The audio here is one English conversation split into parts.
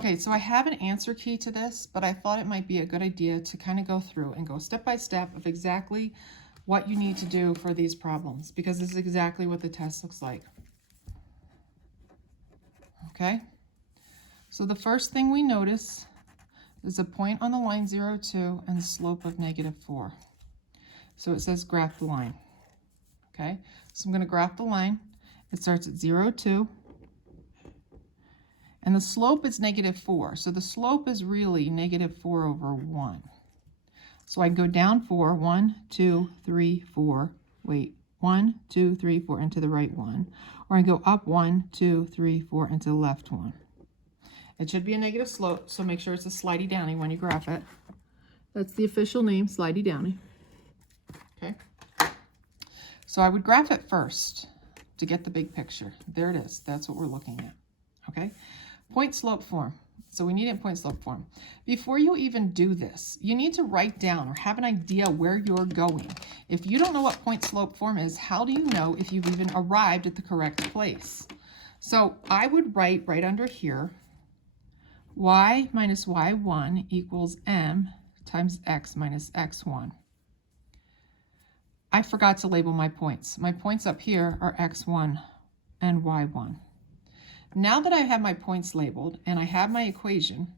Okay, so I have an answer key to this, but I thought it might be a good idea to kind of go through and go step by step of exactly what you need to do for these problems, because this is exactly what the test looks like. Okay, so the first thing we notice is a point on the line 0, 2 and the slope of -4. So it says graph the line. Okay, so I'm going to graph the line. It starts at 0, 2. And the slope is -4. So the slope is really -4 over 1. So I go down 4, 1, 2, 3, 4. Wait, 1, 2, 3, 4 into the right one. Or I go up 1, 2, 3, 4 into the left one. It should be a negative slope, so make sure it's a slidey downy when you graph it. That's the official name, slidey downy. Okay. So I would graph it first to get the big picture. There it is. That's what we're looking at. Okay. Point slope form. So we need it in point slope form. Before you even do this, you need to write down or have an idea where you're going. If you don't know what point slope form is, how do you know if you've even arrived at the correct place? So I would write right under here, y minus y1 equals m times x minus x1. I forgot to label my points. My points up here are x1 and y1. Now that I have my points labeled and I have my equation,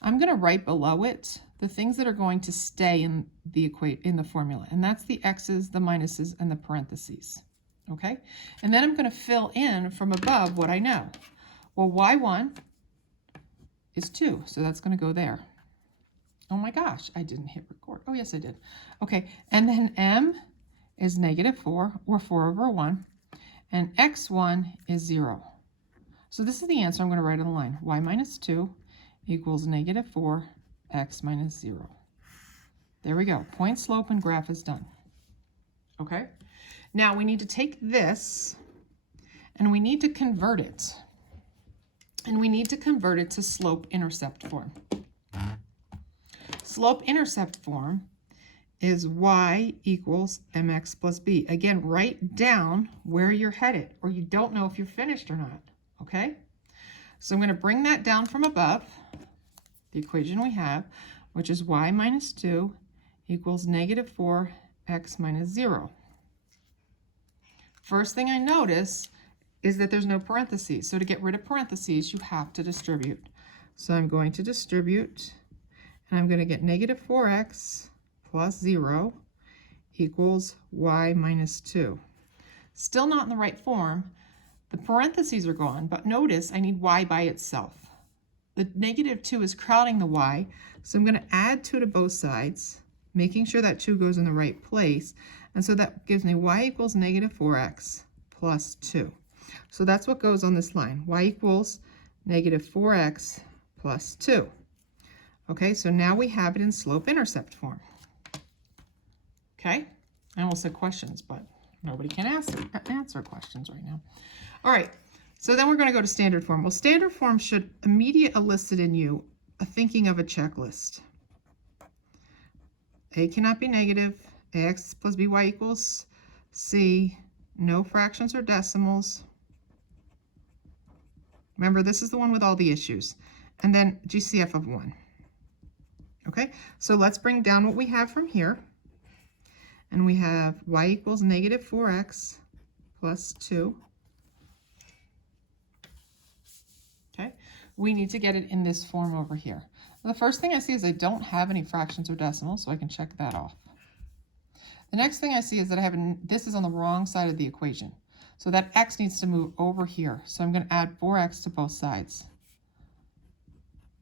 I'm going to write below it the things that are going to stay in the formula, and that's the x's, the minuses, and the parentheses. Okay? And then I'm going to fill in from above what I know. Well, y1 is 2, so that's going to go there. Oh my gosh, I didn't hit record. Oh, yes, I did. Okay, and then m is -4, or 4 over 1, and x1 is 0. So this is the answer I'm going to write on the line. Y minus 2 equals -4, x minus 0. There we go. Point, slope, and graph is done. Okay? Now we need to take this and we need to convert it. And we need to convert it to slope-intercept form. Slope-intercept form is y equals mx plus b. Again, write down where you're headed, or you don't know if you're finished or not. Okay, so I'm going to bring that down from above, the equation we have, which is y minus 2 equals -4, x minus 0. First thing I notice is that there's no parentheses. So to get rid of parentheses, you have to distribute. So I'm going to distribute, and I'm going to get -4x plus 0 equals y minus 2. Still not in the right form. The parentheses are gone, but notice I need y by itself. The -2 is crowding the y, so I'm going to add 2 to both sides, making sure that 2 goes in the right place. And so that gives me y equals -4x plus 2. So that's what goes on this line. Y equals -4x plus 2. Okay, so now we have it in slope-intercept form. Okay, I almost said questions, but nobody can answer questions right now. All right, so then we're going to go to standard form. Well, standard form should immediately elicit in you a thinking of a checklist. A cannot be negative. Ax plus by equals c. No fractions or decimals. Remember, this is the one with all the issues. And then GCF of 1. Okay, so let's bring down what we have from here. And we have y equals -4x plus 2. Okay, we need to get it in this form over here. The first thing I see is I don't have any fractions or decimals, so I can check that off. The next thing I see is that I have this is on the wrong side of the equation. So that x needs to move over here. So I'm going to add 4x to both sides.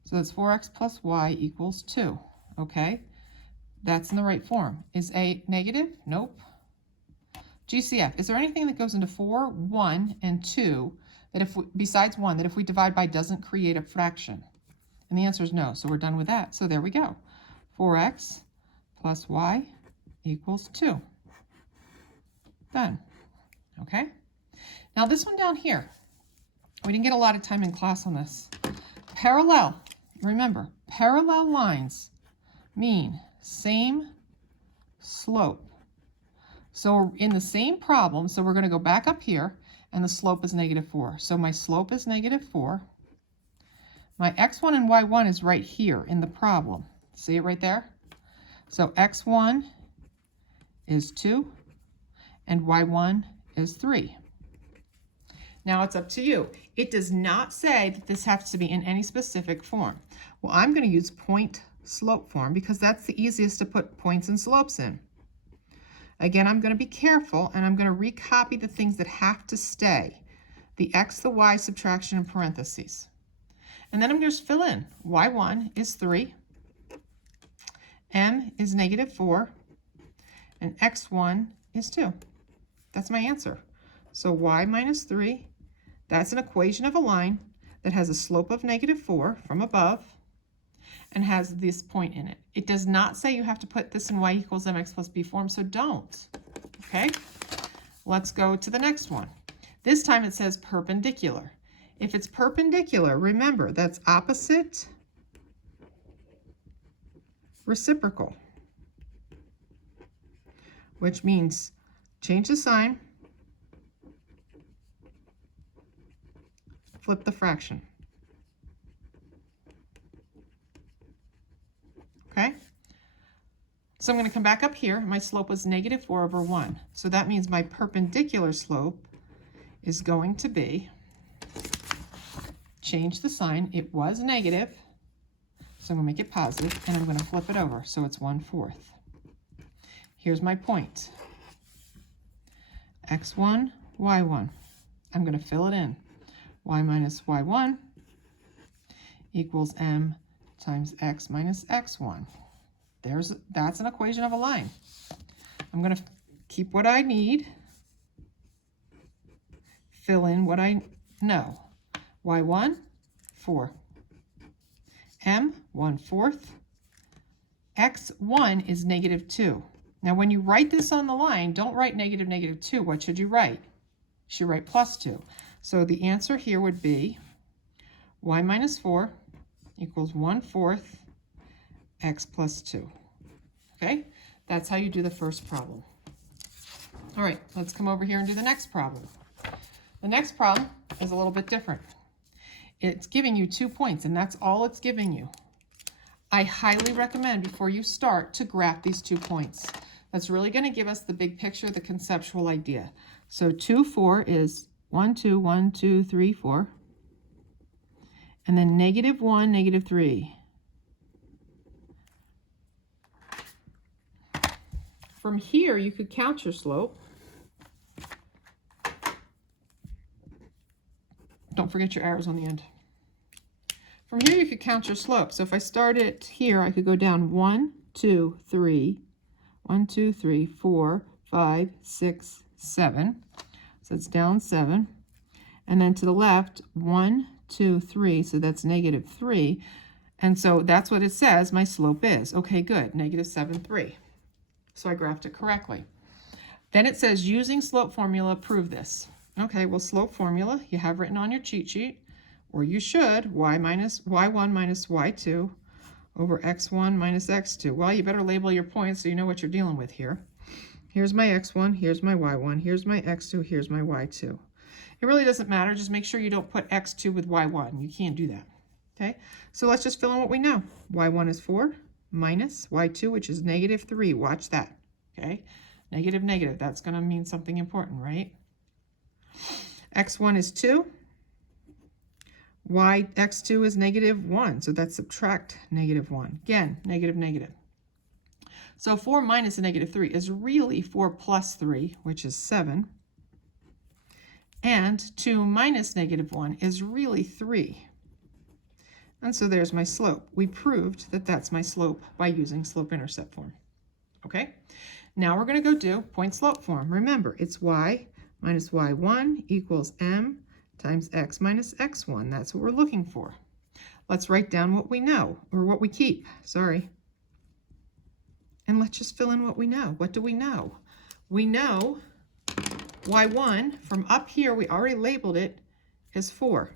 So that's 4x plus y equals 2. Okay, that's in the right form. Is a negative? Nope. GCF, is there anything that goes into 4, 1, and 2 that besides 1, that if we divide by doesn't create a fraction? And the answer is no, so we're done with that. So there we go. 4x plus y equals 2. Done. Okay? Now this one down here, we didn't get a lot of time in class on this. Parallel, remember, parallel lines mean same slope. So in the same problem, so we're going to go back up here, and the slope is -4. So my slope is -4. My x1 and y1 is right here in the problem. See it right there? So x1 is 2 and y1 is 3. Now it's up to you. It does not say that this has to be in any specific form. Well, I'm going to use point slope form because that's the easiest to put points and slopes in. Again, I'm going to be careful and I'm going to recopy the things that have to stay. The x, the y, subtraction, and parentheses. And then I'm going to just fill in. y1 is 3, m is -4, and x1 is 2. That's my answer. So y minus 3, that's an equation of a line that has a slope of -4 from above and has this point in it. It does not say you have to put this in y equals mx plus b form, so don't. Okay? Let's go to the next one. This time it says perpendicular. If it's perpendicular, remember, that's opposite reciprocal, which means change the sign, flip the fraction. Okay? So I'm going to come back up here. My slope was -4/1. So that means my perpendicular slope is going to be, change the sign, it was negative, so I'm going to make it positive, and I'm going to flip it over, so it's 1/4. Here's my point. x1, y1. I'm going to fill it in. Y minus y1 equals m times x minus x1. That's an equation of a line. I'm going to keep what I need, fill in what I know. y1, 4. m, 1/4. x1 is -2. Now when you write this on the line, don't write -2. What should you write? You should write +2. So the answer here would be y minus 4 equals 1/4 x plus 2. Okay? That's how you do the first problem. All right, let's come over here and do the next problem. The next problem is a little bit different. It's giving you 2 points, and that's all it's giving you. I highly recommend before you start to graph these 2 points. That's really going to give us the big picture, the conceptual idea. So 2, 4 is 1, 2, 1, 2, 3, 4. And then -1, -3. From here, you could count your slope. Don't forget your arrows on the end. From here, you could count your slope. So if I start it here, I could go down 1, 2, 3, 1, 2, 3, 4, 5, 6, 7. So it's down 7. And then to the left, 1, 2, 3. So that's -3. And so that's what it says my slope is. Okay, good. -7, 3. So I graphed it correctly. Then it says using slope formula, prove this. Okay, well, slope formula you have written on your cheat sheet, or you should, y1 minus y2 over x1 minus x2. Well, you better label your points so you know what you're dealing with here. Here's my x1, here's my y1, here's my x2, here's my y2. It really doesn't matter. Just make sure you don't put x2 with y1. You can't do that. Okay, so let's just fill in what we know. y1 is 4 minus y2, which is -3. Watch that. Okay, negative. That's going to mean something important, right? x1 is 2. x2 is -1, so that's subtract -1. Again, negative. So 4 minus a -3 is really 4 plus 3, which is 7. And 2 minus -1 is really 3. And so there's my slope. We proved that that's my slope by using slope-intercept form. Okay? Now we're going to go do point-slope form. Remember, it's y minus y1 equals m times x minus x1. That's what we're looking for. Let's write down what we know, or what we keep, sorry. And let's just fill in what we know. What do we know? We know y1, from up here, we already labeled it, is 4.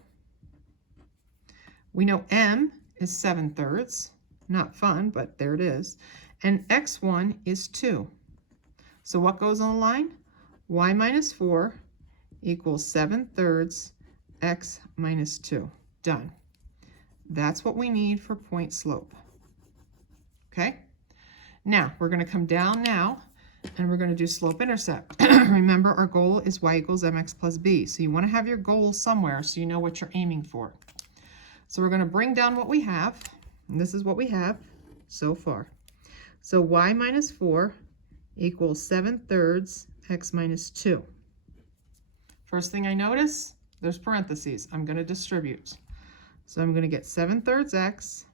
We know m is 7/3. Not fun, but there it is. And x1 is 2. So what goes on the line? Y minus 4 equals 7/3 x minus 2. Done. That's what we need for point slope. Okay? Now, we're going to come down now, and we're going to do slope intercept. Remember, our goal is y equals mx plus b. So you want to have your goal somewhere so you know what you're aiming for. So we're going to bring down what we have, and this is what we have so far. So y minus 4 equals 7/3 x minus 2. First thing I notice, there's parentheses. I'm going to distribute. So I'm going to get 7/3 x,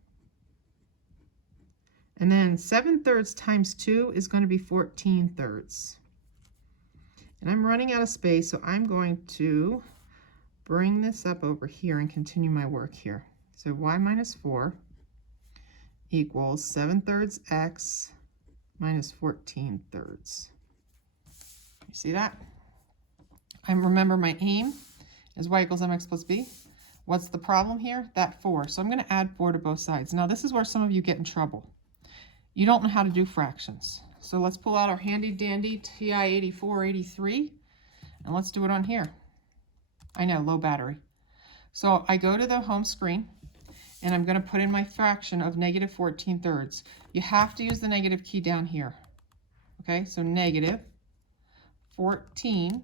and then 7/3 times 2 is going to be 14/3. And I'm running out of space, so I'm going to bring this up over here and continue my work here. So y minus 4 equals 7/3 x minus 14/3. You see that? And remember, my aim is y equals mx plus b. What's the problem here? That 4. So I'm going to add 4 to both sides. Now, this is where some of you get in trouble. You don't know how to do fractions. So let's pull out our handy dandy TI 8483, and let's do it on here. I know, low battery. So I go to the home screen, and I'm going to put in my fraction of negative 14/3. You have to use the negative key down here. Okay, so negative 14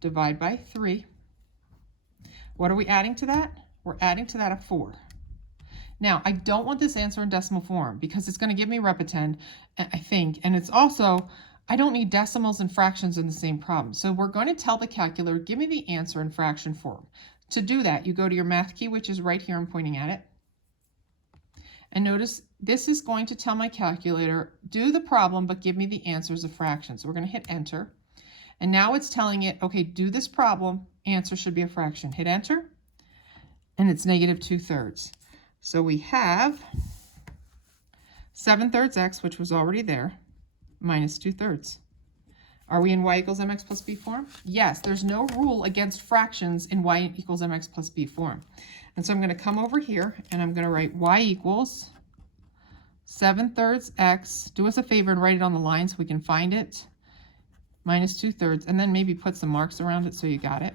divide by 3. What are we adding to that? We're adding to that a 4. Now, I don't want this answer in decimal form because it's going to give me repetend, I think, and it's also, I don't need decimals and fractions in the same problem. So we're going to tell the calculator, give me the answer in fraction form. To do that, you go to your math key, which is right here, I'm pointing at it. And notice this is going to tell my calculator, do the problem, but give me the answers of fractions. So we're going to hit enter. And now it's telling it, okay, do this problem, answer should be a fraction. Hit enter, and it's negative 2/3. So we have 7/3 x, which was already there, minus 2/3. Are we in y equals mx plus b form? Yes, there's no rule against fractions in y equals mx plus b form. And so I'm going to come over here, and I'm going to write y equals 7/3 x. Do us a favor and write it on the line so we can find it. Minus 2/3, and then maybe put some marks around it so you got it.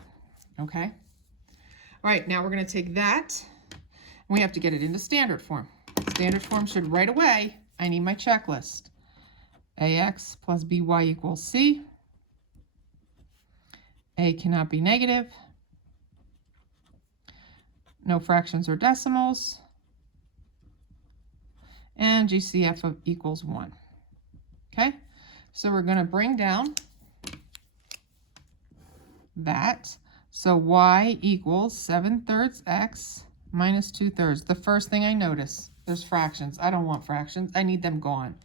Okay? All right, now we're going to take that, and we have to get it into standard form. Standard form should right away, I need my checklist. ax plus by equals c. A cannot be negative. No fractions or decimals. And GCF of equals 1. Okay? So we're going to bring down that. So y equals 7/3 x minus 2/3. The first thing I notice, there's fractions. I don't want fractions. I need them gone.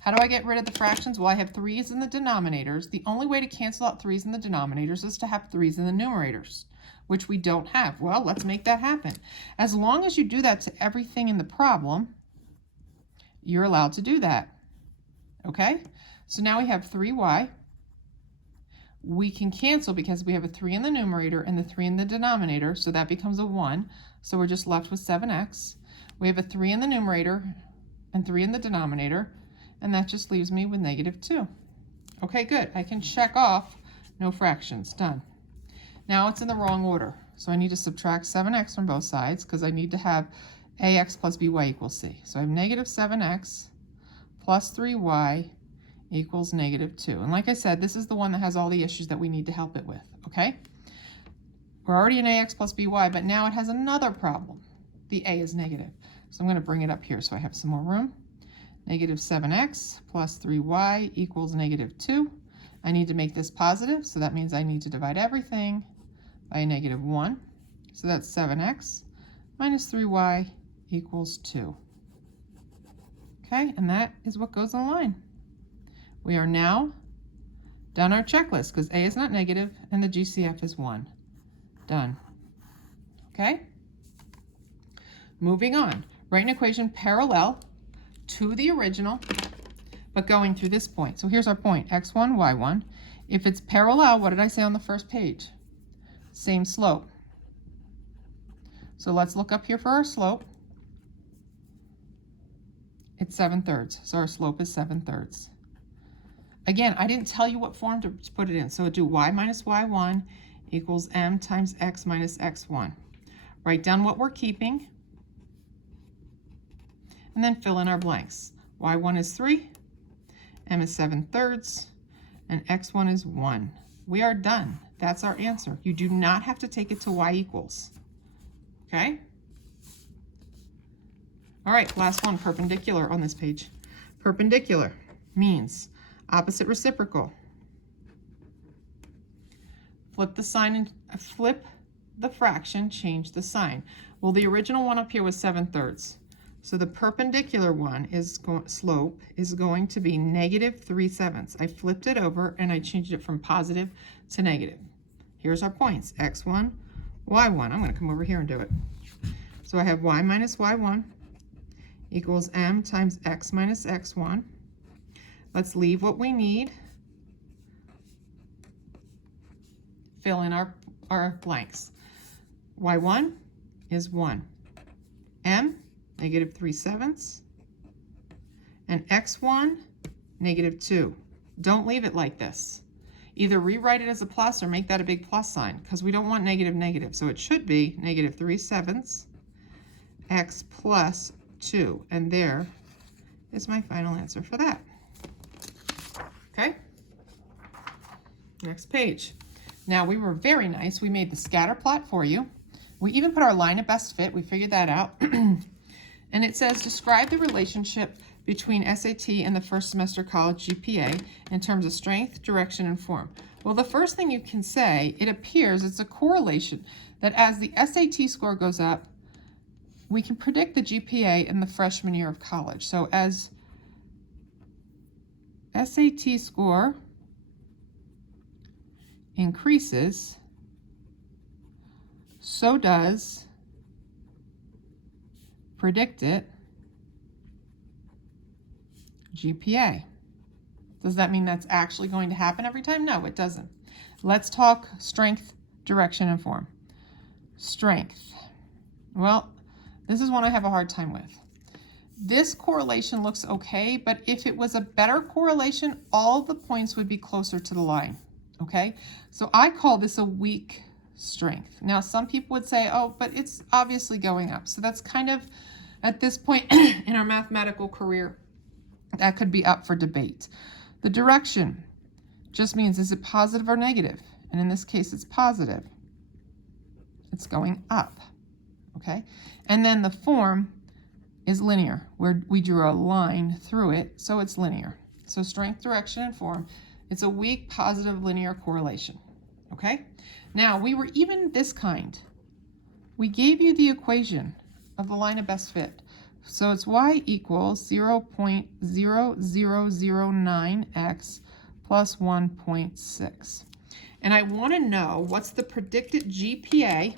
How do I get rid of the fractions? Well, I have 3's in the denominators. The only way to cancel out 3's in the denominators is to have 3's in the numerators, which we don't have. Well, let's make that happen. As long as you do that to everything in the problem, you're allowed to do that. Okay? So now we have 3y. We can cancel because we have a 3 in the numerator and the 3 in the denominator, so that becomes a 1. So we're just left with 7x. We have a 3 in the numerator and 3 in the denominator, and that just leaves me with negative 2. Okay, good. I can check off no fractions. Done. Now it's in the wrong order, so I need to subtract 7x from both sides because I need to have ax plus by equals c. So I have negative 7x plus 3y equals negative 2. And like I said, this is the one that has all the issues that we need to help it with, okay? We're already in ax plus by, but now it has another problem. The a is negative. So I'm going to bring it up here so I have some more room. Negative 7x plus 3y equals negative 2. I need to make this positive, so that means I need to divide everything by a negative 1. So that's 7x minus 3y equals 2. Okay, and that is what goes on the line. We are now done our checklist because a is not negative and the GCF is 1. Done. Okay? Moving on. Write an equation parallel to the original, but going through this point. So here's our point, x1, y1. If it's parallel, what did I say on the first page? Same slope. So let's look up here for our slope. It's 7/3, so our slope is 7/3. Again, I didn't tell you what form to put it in, so do y minus y1 equals m times x minus x1. Write down what we're keeping. and then fill in our blanks. y1 is 3, m is 7/3, and x1 is 1. We are done. That's our answer. You do not have to take it to y equals. Okay? All right, last one, perpendicular on this page. Perpendicular means opposite reciprocal. Flip the sign and flip the fraction, change the sign. Well, the original one up here was 7/3. So the perpendicular one is slope is going to be -3/7. I flipped it over and I changed it from positive to negative. Here's our points, x1, y1. I'm going to come over here and do it. So I have y minus y1 equals m times x minus x1. Let's leave what we need. Fill in our blanks. y1 is 1. m, -3/7. And x1, -2. Don't leave it like this. Either rewrite it as a plus or make that a big plus sign, because we don't want negative. So it should be -3/7 x plus 2. And there is my final answer for that. Okay? Next page. Now, we were very nice. We made the scatter plot for you. We even put our line of best fit. We figured that out. And it says, describe the relationship between SAT and the first semester college GPA in terms of strength, direction, and form. Well, the first thing you can say, it appears it's a correlation that as the SAT score goes up, we can predict the GPA in the freshman year of college. So as SAT score increases, so does predicted GPA. Does that mean that's actually going to happen every time? No, it doesn't. Let's talk strength, direction, and form. Strength. Well, this is one I have a hard time with. This correlation looks okay, but if it was a better correlation, all the points would be closer to the line. Okay, so I call this a weak strength. Now, some people would say, oh, but it's obviously going up. So that's kind of, at this point in our mathematical career, that could be up for debate. The direction just means, is it positive or negative? And in this case, it's positive. It's going up, okay? And then the form is linear, where we drew a line through it, so it's linear. So strength, direction, and form. It's a weak, positive, linear correlation, okay? Now, we were even this kind. We gave you the equation of the line of best fit. So it's y equals 0.0009x plus 1.6. And I want to know what's the predicted GPA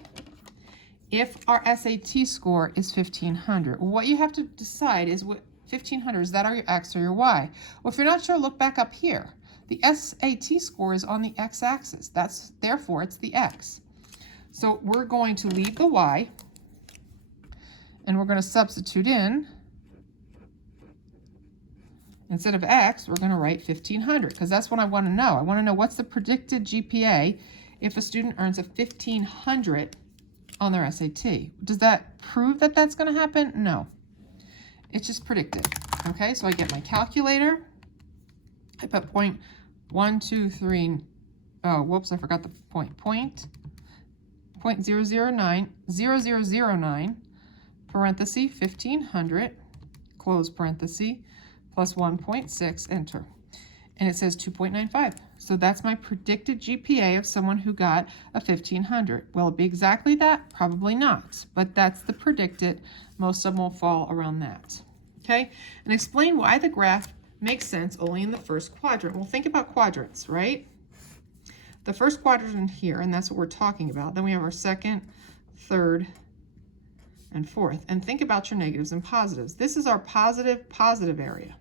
if our SAT score is 1500. What you have to decide is what 1500, is that your x or your y? Well, if you're not sure, look back up here. The SAT score is on the x-axis. Therefore, it's the x. So we're going to leave the y, and we're going to substitute in, instead of x, we're going to write 1500, because that's what I want to know. I want to know what's the predicted GPA if a student earns a 1500 on their SAT. Does that prove that that's going to happen? No. It's just predicted. Okay, so I get my calculator. I put 0.123, oh, whoops, I forgot the point. 0.0009, parenthesis, 1500, close parenthesis, plus 1.6, enter. And it says 2.95. So that's my predicted GPA of someone who got a 1500. Will it be exactly that? Probably not, but that's the predicted. Most of them will fall around that. Okay, and explain why the graph makes sense only in the first quadrant. Well, think about quadrants, right? The first quadrant here, and that's what we're talking about. Then we have our second, third, and fourth. And think about your negatives and positives. This is our positive area.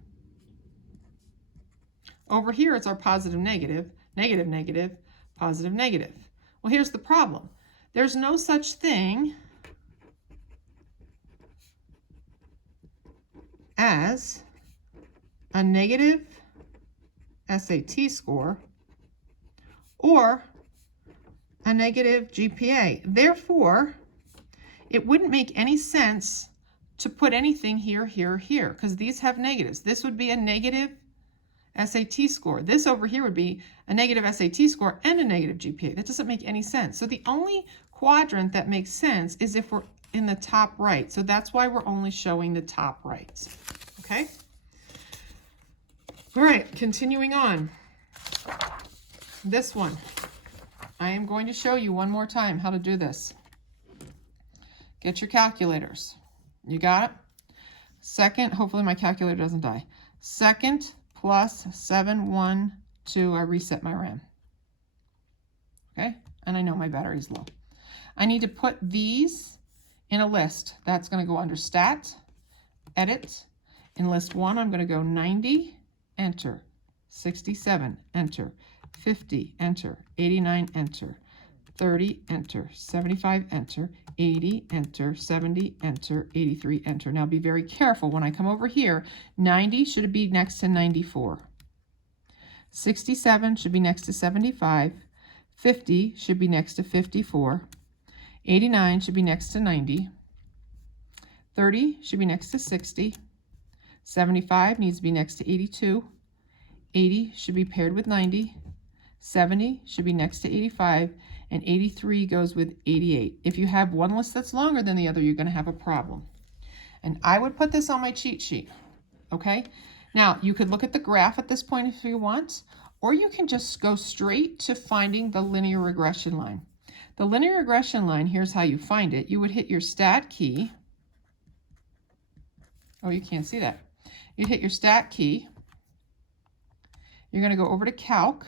Over here, it's our positive, negative, negative, negative, positive, negative. Well, here's the problem. There's no such thing as a negative SAT score or a negative GPA. Therefore, it wouldn't make any sense to put anything here, here, here, because these have negatives. This would be a negative SAT score. This over here would be a negative SAT score and a negative GPA. That doesn't make any sense. So the only quadrant that makes sense is if we're in the top right. So that's why we're only showing the top right. Okay? All right, continuing on. This one. I am going to show you one more time how to do this. Get your calculators. You got it? Second, hopefully my calculator doesn't die. Second plus 7, 1, 2, I reset my RAM. Okay? And I know my battery's low. I need to put these in a list. That's going to go under Stat, Edit. In list 1, I'm going to go 90, enter. 67, enter. 50, enter. 89, enter. 30, enter. 75, enter. 80, enter. 70, enter. 83, enter. Now be very careful. When I come over here, 90 should be next to 94. 67 should be next to 75. 50 should be next to 54. 89 should be next to 90. 30 should be next to 60. 75 needs to be next to 82. 80 should be paired with 90. 70 should be next to 85. And 83 goes with 88. If you have one list that's longer than the other, you're going to have a problem. And I would put this on my cheat sheet. Okay? Now, you could look at the graph at this point if you want, or you can just go straight to finding the linear regression line. The linear regression line, here's how you find it. You would hit your Stat key. Oh, you can't see that. You'd hit your Stat key. You're going to go over to Calc.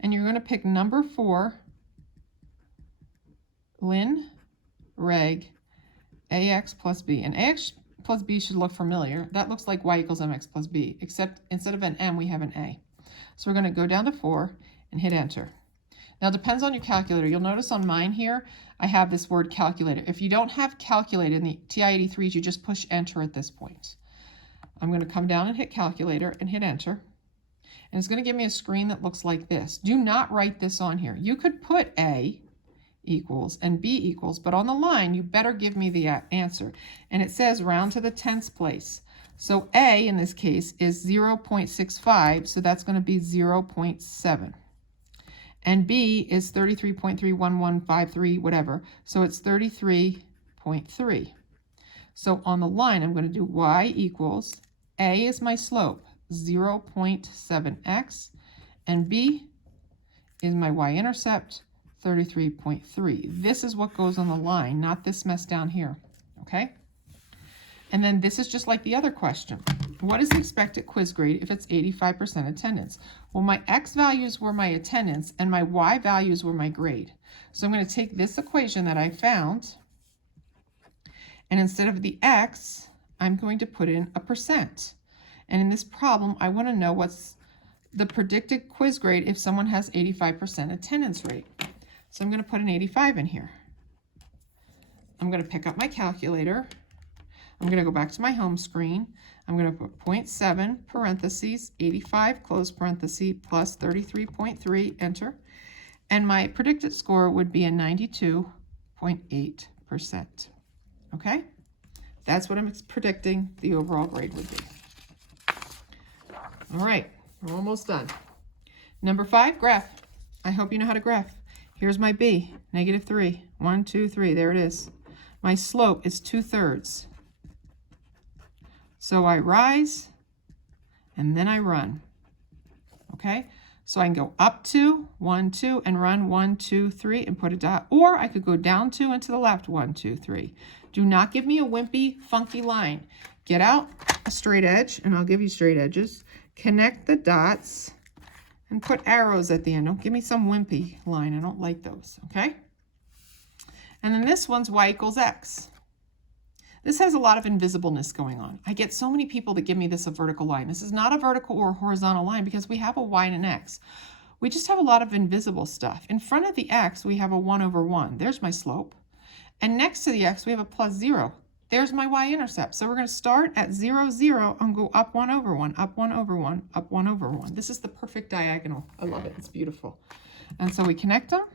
And you're going to pick number 4, Lin, Reg, AX plus B. And AX plus B should look familiar. That looks like Y equals MX plus B, except instead of an M, we have an A. So we're going to go down to 4 and hit enter. Now, it depends on your calculator. You'll notice on mine here, I have this word calculator. If you don't have calculator in the TI-83s, you just push enter at this point. I'm going to come down and hit calculator and hit enter. And it's going to give me a screen that looks like this. Do not write this on here. You could put A equals and B equals, but on the line, you better give me the answer. And it says round to the 10th place. So A, in this case, is 0.65, so that's going to be 0.7. And B is 33.31153, whatever, so it's 33.3. So on the line, I'm going to do Y equals, A is my slope, 0.7x, and B is my y-intercept, 33.3. This is what goes on the line, not this mess down here, okay? And then this is just like the other question. What is the expected quiz grade if it's 85% attendance? Well, my x values were my attendance, and my y values were my grade. So I'm going to take this equation that I found, and instead of the x, I'm going to put in a percent. And in this problem, I want to know what's the predicted quiz grade if someone has 85% attendance rate. So I'm going to put an 85 in here. I'm going to pick up my calculator. I'm going to go back to my home screen. I'm going to put 0.7 parentheses, 85 close parenthesis, plus 33.3, enter. And my predicted score would be a 92.8%. Okay? That's what I'm predicting the overall grade would be. All right, we're almost done. Number 5, graph. I hope you know how to graph. Here's my B, -3. 1, 2, 3, there it is. My slope is 2/3. So I rise, and then I run. Okay? So I can go up 2, 1, 2, and run 1, 2, 3, and put a dot. Or I could go down 2 and to the left, 1, 2, 3. Do not give me a wimpy, funky line. Get out a straight edge, and I'll give you straight edges. Connect the dots and put arrows at the end. Don't give me some wimpy line. I don't like those, okay? And then this one's y equals x. This has a lot of invisibleness going on. I get so many people that give me this a vertical line. This is not a vertical or a horizontal line because we have a y and an x. We just have a lot of invisible stuff. In front of the x, we have a 1/1. There's my slope. And next to the x, we have a +0. There's my y-intercept. So we're going to start at 0, 0, and go up 1/1, up 1/1, up 1/1. This is the perfect diagonal. I love it. It's beautiful. And so we connect them.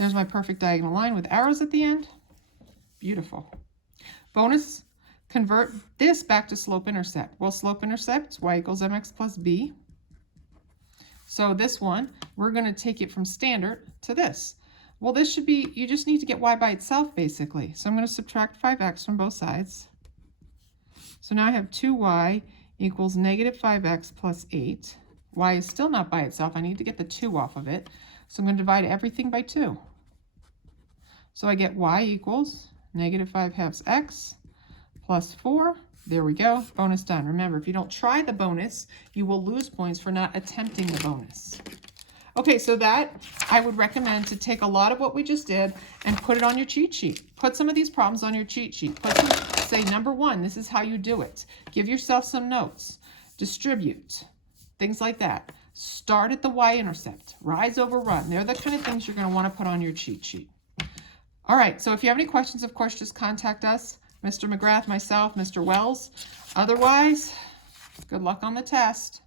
There's my perfect diagonal line with arrows at the end. Beautiful. Bonus, convert this back to slope-intercept. Well, slope-intercept is y equals mx plus b. So this one, we're going to take it from standard to this. Well, this should be, you just need to get y by itself, basically. So I'm going to subtract 5x from both sides. So now I have 2y equals negative 5x plus 8. Y is still not by itself. I need to get the 2 off of it. So I'm going to divide everything by 2. So I get y equals negative 5/2 x plus 4. There we go. Bonus done. Remember, if you don't try the bonus, you will lose points for not attempting the bonus. Okay, so that I would recommend to take a lot of what we just did and put it on your cheat sheet. Put some of these problems on your cheat sheet. Put some, say, number 1, this is how you do it. Give yourself some notes. Distribute. Things like that. Start at the y-intercept. Rise over run. They're the kind of things you're going to want to put on your cheat sheet. All right, so if you have any questions, of course, just contact us, Mr. McGrath, myself, Mr. Wells. Otherwise, good luck on the test.